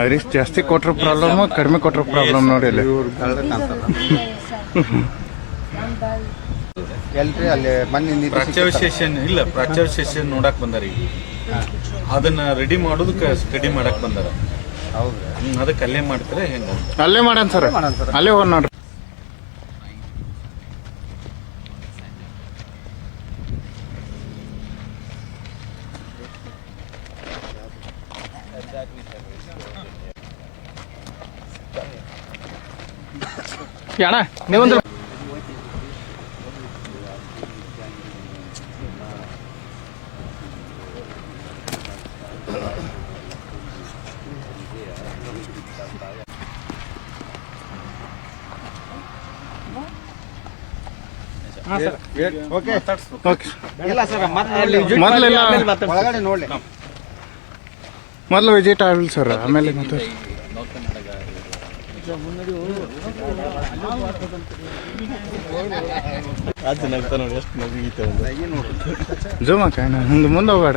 I. ಜಾಸ್ತಿ ಕೊಟ್ಟರು problem ಕಡಿಮೆ ಕೊಟ್ಟರು ಪ್ರಾಬ್ಲಮ್ ನೋಡಿ ಇಲ್ಲಿ. ಎಲ್ರಿ ಅಲ್ಲಿ ಮೊನ್ನೆ ಪ್ರಾಚ್ಯ ವಿಶೇಷನ್ ಇಲ್ಲ ಪ್ರಾಚ್ಯ ಸೆಷನ್ ನೋಡಕ್ ಬಂದಾರ ಈಗ. ಅದನ್ನ ರೆಡಿ ಮಾಡೋದಕ್ಕೆ ಸ್ಟಡಿ ಮಾಡಕ್ ಬಂದಾರ. ಹೌದು. ಹ್ಮ್, ಅದಕ್ಕೆ ಅಲ್ಲೇ ಮಾಡ್ತಾರೆ ಹೆಂಗ? ಅಲ್ಲೇ ಮಾಡ್ಯಾನ ಸರ್. ಅಲ್ಲೇ ಹೋಗ್ ನೋಡ್ರಿ. ಅಣ್ಣ ನೀವೊಂದು ಮೊದಲೆಲ್ಲ ಮೊದಲು ವಿಜಿಟ್ ಆಗಲಿ ಸರ್ ಆಮೇಲೆ ಮತ್ತೆ ಅದು ನಗ್ತಾ ನೋಡಿ ಎಷ್ಟು ನಗೀತೆ ಜೂಮ್ ಹಾಕ ಹಿಂಗೆ ಮುಂದೆ ಹೋಗಾಡ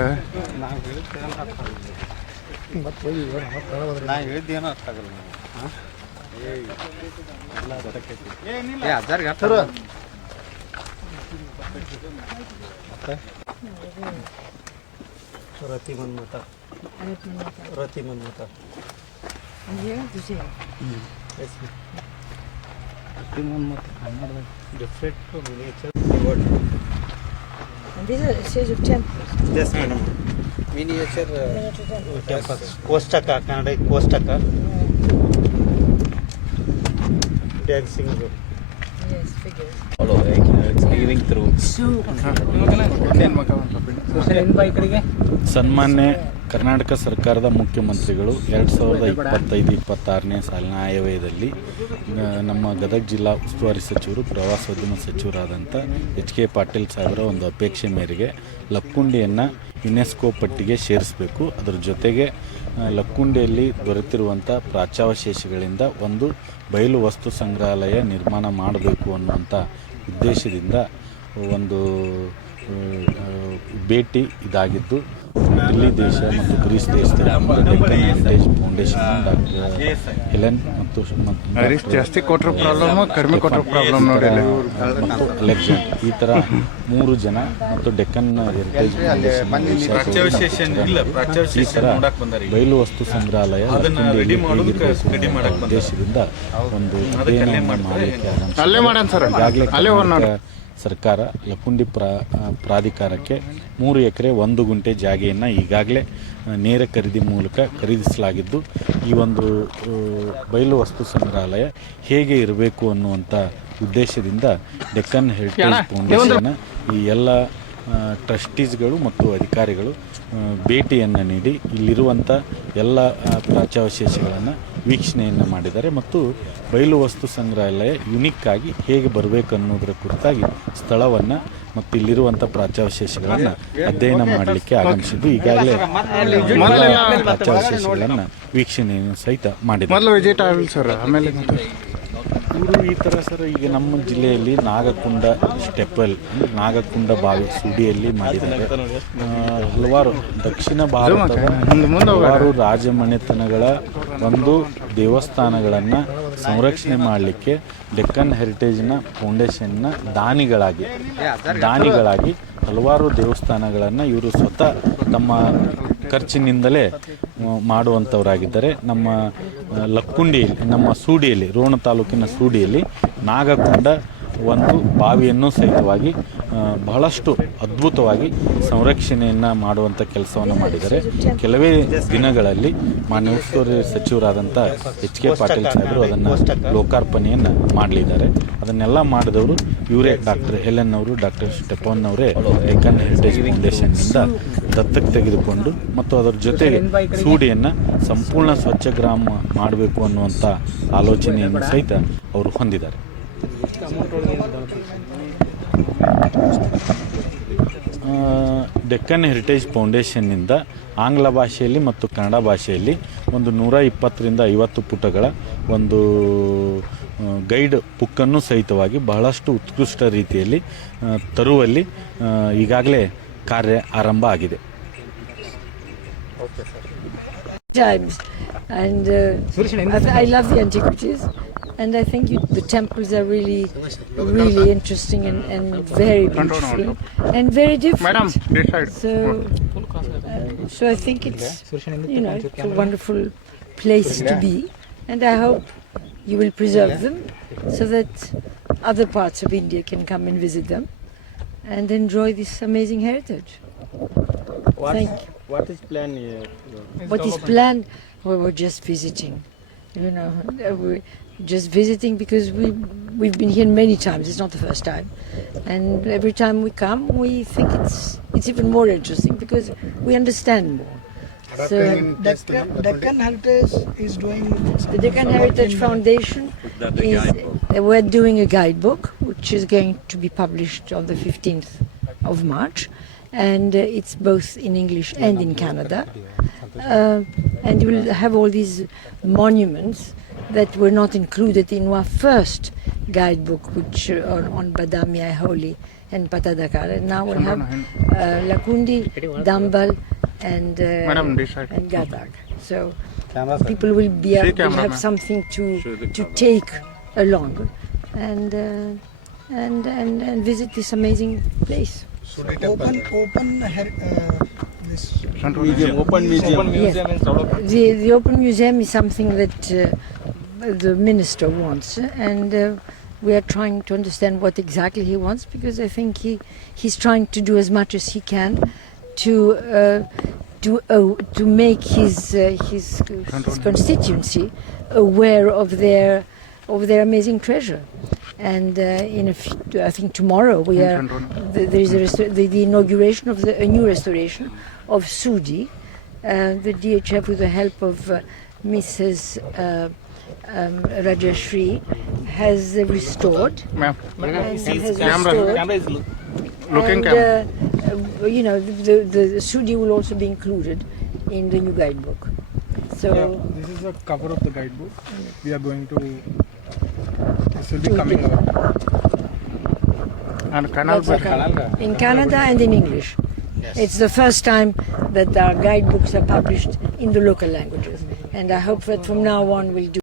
ನಾ ಹೇಳಿದ್ದೇನೋ ಅರ್ಥ ಆಗಲ್ಲ ಏ ಅಜ್ಜಾರ್ಗೆ ಅರ್ಥ ರತಿ ರತಿ ಮನ್ಮತ ರತಿ ಮನ್ಮತ ಕನ್ನಡದಾಗ Different miniature And these are series of temples. Yes madam miniature Miniature temples. Temples ಕೋಷ್ಟಕ ಕನ್ನಡ ಕೋಷ್ಟಕ ಡ್ಯಾನ್ಸಿಂಗ್ Yes, figures. ಸನ್ಮಾನ್ಯ ಕರ್ನಾಟಕ ಸರ್ಕಾರದ ಮುಖ್ಯಮಂತ್ರಿಗಳು ಎರಡು ಸಾವಿರದ ಇಪ್ಪತ್ತೈದು, ಇಪ್ಪತ್ತಾರನೇ ಸಾಲಿನ ಆಯವ್ಯದಲ್ಲಿ ನಮ್ಮ ಗದಗ ಜಿಲ್ಲಾ ಉಸ್ತುವಾರಿ ಸಚಿವರು ಪ್ರವಾಸೋದ್ಯಮ ಸಚಿವರಾದಂಥ ಎಚ್ ಕೆ ಪಾಟೀಲ್ ಸಾಹೇಬರ ಒಂದು ಅಪೇಕ್ಷೆ ಮೇರೆಗೆ ಲಕ್ಕುಂಡಿಯನ್ನು ಯುನೆಸ್ಕೋ ಪಟ್ಟಿಗೆ ಸೇರಿಸಬೇಕು. ಅದರ ಜೊತೆಗೆ ಲಕ್ಕುಂಡಿಯಲ್ಲಿ ದೊರೆತಿರುವಂಥ ಪ್ರಾಚ್ಯಾವಶೇಷಗಳಿಂದ ಒಂದು ಬಯಲು ವಸ್ತು ಸಂಗ್ರಹಾಲಯ ನಿರ್ಮಾಣ ಮಾಡಬೇಕು ಅನ್ನುವಂಥ ಉದ್ದೇಶದಿಂದ ಒಂದು ಭೇಟಿ ಇದಾಗಿದ್ದು. ದಿಲ್ಲಿ ದೇಶ ಮತ್ತು ಗ್ರೀಸ್ ದೇಶದ ಹೆರಿಟೇಜ್ ಫೌಂಡೇಶನ್ ಡಾಕ್ಟರ್ ಹೆಲೆನ್ ಮತ್ತು ಜಾಸ್ತಿ ಕೊಟ್ಟರು ಪ್ರಾಬ್ಲಮ್ ಕಡಿಮೆ ಕೊಟ್ಟರು ಪ್ರಾಬ್ಲಮ್ ನೋಡಿ ಮತ್ತು ಅಲೆಕ್ಸಾಂಡರ್. ಈ ಥರ ಮೂರು ಜನ ಮತ್ತು ಡೆಕ್ಕನ್ ಹೆರಿಟೇಜ್ ಫೌಂಡೇಶನ್ ಈ ಥರ ಬಯಲು ವಸ್ತು ಸಂಗ್ರಹಾಲಯ ಉದ್ದೇಶದಿಂದ ಒಂದು ಮಾಡಲಿಕ್ಕೆ. ಅಲ್ಲೇ ಮಾಡೋಣ ಸರ್. ಈಗಾಗಲೇ ಸರ್ಕಾರ ಲಕ್ಕುಂಡಿ ಪ್ರಾ ಪ್ರಾಧಿಕಾರಕ್ಕೆ ಮೂರು ಎಕರೆ ಒಂದು ಗುಂಟೆ ಜಾಗೆಯನ್ನು ಈಗಾಗಲೇ ನೇರ ಖರೀದಿ ಮೂಲಕ ಖರೀದಿಸಲಾಗಿದ್ದು ಈ ಒಂದು ಬಯಲು ವಸ್ತು ಸಂಗ್ರಹಾಲಯ ಹೇಗೆ ಇರಬೇಕು ಅನ್ನುವಂಥ ಉದ್ದೇಶದಿಂದ ಡೆಕ್ಕನ್ ಹೆರಿಟೇಜ್ ಫೌಂಡೇಶನ್ ಈ ಎಲ್ಲ ಟ್ರಸ್ಟೀಸ್ಗಳು ಮತ್ತು ಅಧಿಕಾರಿಗಳು ಭೇಟಿಯನ್ನು ನೀಡಿ ಇಲ್ಲಿರುವಂಥ ಎಲ್ಲ ಪ್ರಾಚ್ಯಾವಶೇಷಗಳನ್ನು ವೀಕ್ಷಣೆಯನ್ನು ಮಾಡಿದ್ದಾರೆ ಮತ್ತು ಬಯಲು ವಸ್ತು ಸಂಗ್ರಹಾಲಯ ಯುನಿಕ್ ಆಗಿ ಹೇಗೆ ಬರಬೇಕು ಅನ್ನೋದರ ಕುರಿತಾಗಿ ಸ್ಥಳವನ್ನು ಮತ್ತು ಇಲ್ಲಿರುವಂಥ ಪ್ರಾಚ್ಯಾವಶೇಷಗಳನ್ನು ಅಧ್ಯಯನ ಮಾಡಲಿಕ್ಕೆ ಆಗಮಿಸಿದ್ದು ಈಗಾಗಲೇ ಎಲ್ಲ ಪ್ರಾಚ್ಯಾವಶೇಷಗಳನ್ನು ವೀಕ್ಷಣೆಯನ್ನು ಸಹಿತ ಮಾಡಿದ್ದಾರೆ. ಇವರು ಈ ಥರ ಸರ್ ಈಗ ನಮ್ಮ ಜಿಲ್ಲೆಯಲ್ಲಿ ನಾಗಕುಂಡ ಸ್ಟೆಪಲ್ ನಾಗಕುಂಡ ಬಾವಿ ಸುಡಿಯಲ್ಲಿ ಮಾಡಿದ್ದಾರೆ. ಹಲವಾರು ದಕ್ಷಿಣ ಭಾರತದ ಹಲವಾರು ರಾಜಮನೆತನಗಳ ಒಂದು ದೇವಸ್ಥಾನಗಳನ್ನು ಸಂರಕ್ಷಣೆ ಮಾಡಲಿಕ್ಕೆ ಡೆಕ್ಕನ್ ಹೆರಿಟೇಜ್ನ ಫೌಂಡೇಶನ್ನ ದಾನಿಗಳಾಗಿ ದಾನಿಗಳಾಗಿ ಹಲವಾರು ದೇವಸ್ಥಾನಗಳನ್ನು ಇವರು ಸ್ವತಃ ತಮ್ಮ ಖರ್ಚಿನಿಂದಲೇ ಮಾಡುವಂಥವರಾಗಿದ್ದಾರೆ. ನಮ್ಮ ಲಕ್ಕುಂಡಿಯಲ್ಲಿ ನಮ್ಮ ಸೂಡಿಯಲ್ಲಿ ರೋಣ ತಾಲೂಕಿನ ಸೂಡಿಯಲ್ಲಿ ನಾಗಕೊಂಡ ಒಂದು ಬಾವಿಯನ್ನು ಸಹಿತವಾಗಿ ಬಹಳಷ್ಟು ಅದ್ಭುತವಾಗಿ ಸಂರಕ್ಷಣೆಯನ್ನು ಮಾಡುವಂಥ ಕೆಲಸವನ್ನು ಮಾಡಿದ್ದಾರೆ. ಕೆಲವೇ ದಿನಗಳಲ್ಲಿ ಮಾನ್ಯ ಉಸ್ತುವಾರಿ ಸಚಿವರಾದಂಥ ಎಚ್ ಕೆ ಪಾಟೀಲ್ ಸಾಹೇಬರು ಅದನ್ನು ಲೋಕಾರ್ಪಣೆಯನ್ನು ಮಾಡಲಿದ್ದಾರೆ. ಅದನ್ನೆಲ್ಲ ಮಾಡಿದವರು ಇವರೇ ಡಾಕ್ಟರ್ ಹೆಲೆನ್ ಅವರು ಡಾಕ್ಟರ್ ಸ್ಟೆಫಾನ್ ಅವರೇ ಡೆಕ್ಕನ್ ಹೆರಿಟೇಜ್ ಫೌಂಡೇಶನ್ನಿಂದ ದತ್ತಕ್ಕೆ ತೆಗೆದುಕೊಂಡು ಮತ್ತು ಅದರ ಜೊತೆಗೆ ಸೂಡಿಯನ್ನು ಸಂಪೂರ್ಣ ಸ್ವಚ್ಛ ಗ್ರಾಮ ಮಾಡಬೇಕು ಅನ್ನುವಂಥ ಆಲೋಚನೆಯನ್ನು ಸಹಿತ ಅವರು ಹೊಂದಿದ್ದಾರೆ. ಡೆಕ್ಕನ್ ಹೆರಿಟೇಜ್ ಫೌಂಡೇಶನ್ನಿಂದ ಆಂಗ್ಲ ಭಾಷೆಯಲ್ಲಿ ಮತ್ತು ಕನ್ನಡ ಭಾಷೆಯಲ್ಲಿ ಒಂದು ನೂರ ಇಪ್ಪತ್ತರಿಂದ ಐವತ್ತು ಪುಟಗಳ ಒಂದು ಗೈಡ್ ಬುಕ್ಕನ್ನು ಸಹಿತವಾಗಿ ಬಹಳಷ್ಟು ಉತ್ಕೃಷ್ಟ ರೀತಿಯಲ್ಲಿ ತರುವಲ್ಲಿ ಈಗಾಗಲೇ ಕಾರ್ಯ ಆರಂಭ ಆಗಿದೆ I love the antiquities. And I think you, the temples are really, really interesting and, and very beautiful and very different. So, uh, so I think it's, you know, it's a wonderful place to be. And I hope you will preserve them so that other parts of India can come and visit them and enjoy this amazing heritage. Thank you. What is planned here? What is planned? Well, we're just visiting. You know, we, just visiting because we we've been here many times. It's not the first time, and every time we come, we think it's it's even more interesting because we understand more. So Deccan, Deccan Heritage is doing the Deccan Heritage Foundation is uh, we're doing a guidebook which is going to be published on the 15th of March, and uh, it's both in English and in Canada. Uh, and you will have all these monuments that were not included in our first guidebook, which uh, on, on Badami Aiholi and Patadakar. And now we'll have uh, Lakundi, Dambal, and uh, Madam, this and Gadag. So people will be See will have something to to take along and uh, and, and and visit this amazing place. open open her- uh, this Museum, open museum. Yes. The the open museum is something that uh, the minister wants, and uh, we are trying to understand what exactly he wants because I think he he's trying to do as much as he can to. Uh, to, uh, to make his, uh, his his constituency aware of their of their amazing treasure, and uh, in a few, I think tomorrow we are there is the, the inauguration of the, a new restoration of Sudi, uh, the DHF with the help of Mrs um, Rajashri has restored. Ma'am, has, has restored. Looking uh, and, uh, you know, the, the, the studio will also be included in the new guidebook. So yeah, this is a cover of the guidebook. We are going to. This will be coming out. And Canal In Canada and in English. Yes. It's the first time that our guidebooks are published in the local languages, and I hope that from now on we'll do.